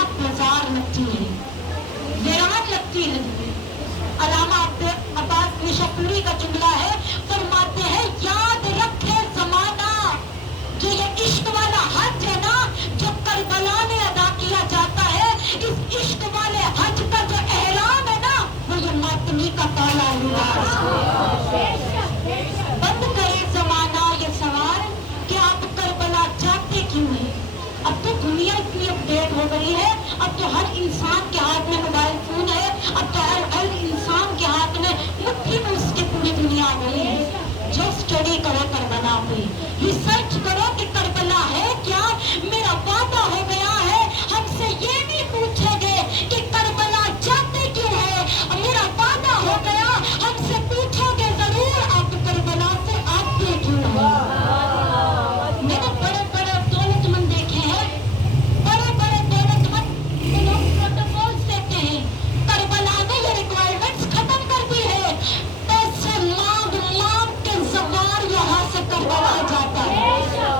दुनिया बाजार लगती है, वीरान लगती है। अल्लामा अब्बास निशापुरी का जुमला है, फरमाते हैं याद रखे जमाना कि ये इश्क वाला हज है ना जो करबला में अदा किया जाता है, इस इश्क वाले हज का जो एहराम है ना वो ये मातमी का काला लिबास है। बंद करे जमाना ये सवाल कि आप करबला जाते क्यों हैं। अब तो दुनिया इतनी अपडेट हो गई है, अब तो हर इंसान के हाथ में मोबाइल फोन है, अब तो हर इंसान के हाथ में मुट्ठी में उसके पूरी दुनिया आ गई है। जो स्टडी करो करबला पे, रिसर्च करो कि करबला है क्या। मेरा वादा हो गया है हमसे ये नहीं पूछेंगे कि करबला जाते क्यों है, मेरा वादा हो गया हमसे पूछोगे जरूर आप करबला से आते क्यों है। मैंने बड़े बड़े दौलतमंद देखे हैं, बड़े बड़े दौलतमंद लोग प्रोटोकॉल्स देते हैं, करबला ने ये रिक्वायरमेंट्स खत्म कर दी है, पैसे मांग मांग के सवार यहाँ से करबला जाता है,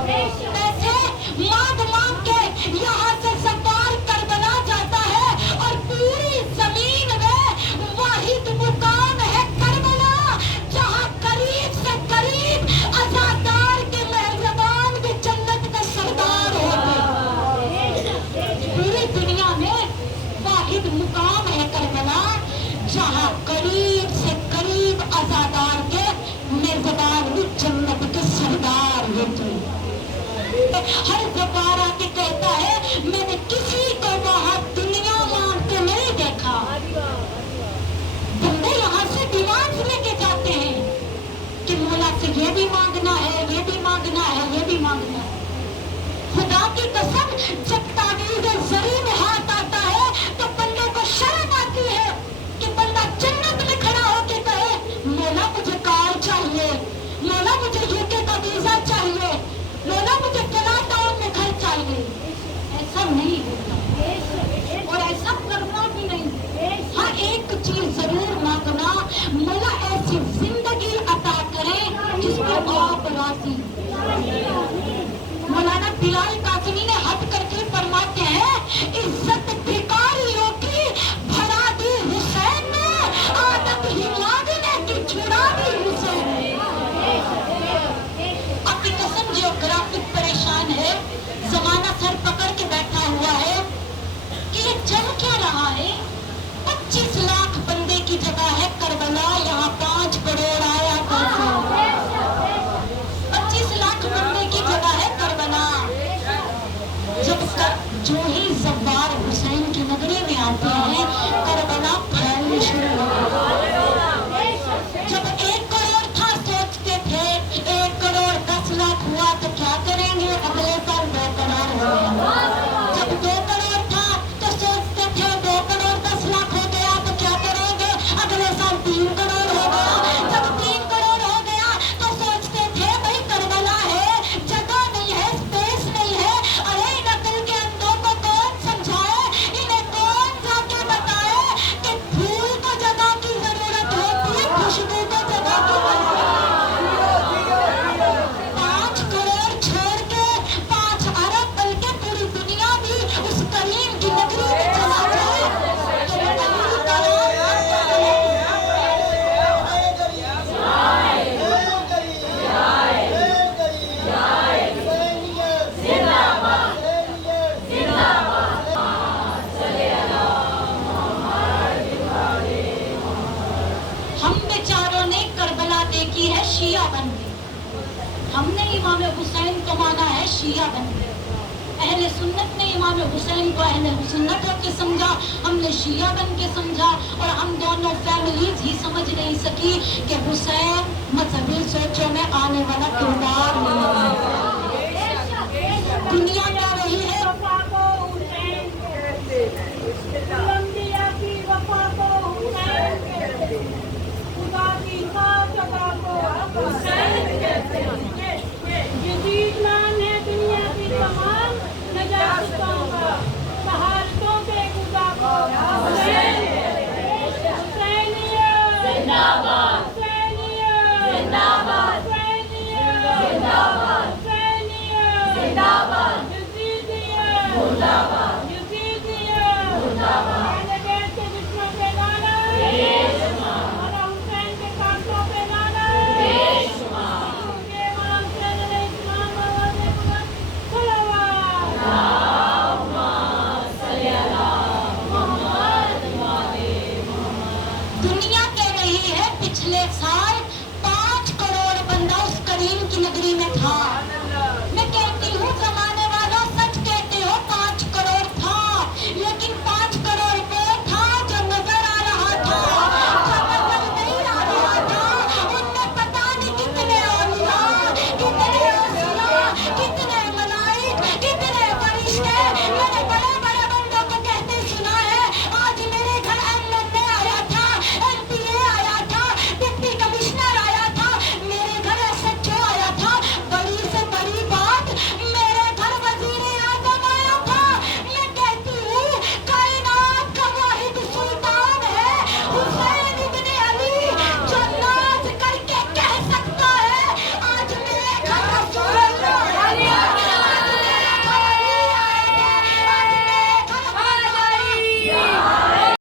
पैसे मांग मांग के यहाँ से सवार करबला जाता है। और पूरी जमीन में वाहिद मुकाम है करबला जहाँ करीब से करीब अज़ादार के मेहरबान भी जन्नत के सरदार होंगे। पूरी दुनिया में वाहिद मुकाम है करबला जहाँ करीब से करीब अज़ादार के मेहरबान भी जन्नत के सरदार होते। हर जबार आके कहता है मैंने किसी को वहाँ दुनिया मांगते नहीं देखा। बंदे यहाँ से डिमांड्स लेके जाते हैं कि मौला से ये भी मांगना है, ये भी मांगना है, ये भी मांगना है। खुदा की कसम जब तावीज़ ज़री में हाथ आता है तो बंदे को शर्म आती है कि बंदा जन्नत में खड़ा होके कहे मौला मुझे कार चाहिए, मौला मुझे यूके का वीजा चाहिए, मौला मुझे फलां टाउन में घर चाहिए। ऐसा नहीं होता और ऐसा करना भी नहीं। हाँ एक चीज जरूर मांगना, मौला ऐसी जिंदगी अता करें जिसको आप राजी। मौलाना बिलाल कासिमी ने हद करके फरमाते हैं इज्जत भिखारियों की भरा दी हुसैन ने, आदत ही मांगने की छुड़ा दी हुसैन ने। अपनी कसम जियोग्राफिक परेशान है, जमाना सर पकड़ के बैठा हुआ है कि ये चल क्या रहा है। 25 लाख बंदे की जगह है करबला, यहाँ 5 करोड़ आया कैसे। 25 लाख बंदे की जगह है करबला। जब जो ही जब्बार हुसैन की नगरी में आते हैं करबला फैलने शुरू हो। जब 1 करोड़ था सोचते थे 1 करोड़ 10 लाख हुआ तो क्या करेंगे, अगले साल 2 करोड़ हो गया। जब 2 करोड़ था तो सोचते थे 2 करोड़ 10 लाख हो गया तो क्या करेंगे, अगले साल 3 करोड़ हो गया। जब 3 करोड़ हो गया तो सोचते थे भाई करबला है, जगह नहीं है, स्पेस नहीं है। अरे नकल के अंधों को कौन समझाए, इन्हें कौन जाके बताए कि फूल को जगह की जरूरत होती है, खुशबू को जगह की जरूरत। 5 करोड़ छोड़ के 5 अरब बल्कि पूरी दुनिया भी उस करीम की नगरी में चला जाए तो वही करो। हम बेचारों ने करबला देखी है शिया बन के, हमने इमाम हुसैन को माना है शिया बन के। अहले सुन्नत ने इमाम हुसैन को अहले सुन्नत होकर समझा, हमने शिया बन के समझा। और हम दोनों फैमिलीज ही समझ नहीं सकी कि हुसैन मजहबी सोचों में आने वाला किरदार नहीं है। दुनिया क्या रही है जिंदाबाद